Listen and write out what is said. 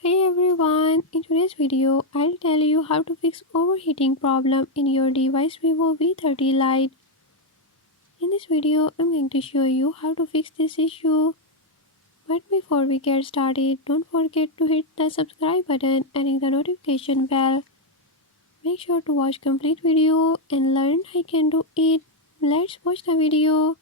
Hey everyone, in today's video, I'll tell you how to fix overheating problem in your device Vivo V30 Lite. In this video, I'm going to show you how to fix this issue. But before we get started, don't forget to hit the subscribe button and ring the notification bell. Make sure to watch complete video and learn how you can do it. Let's watch the video.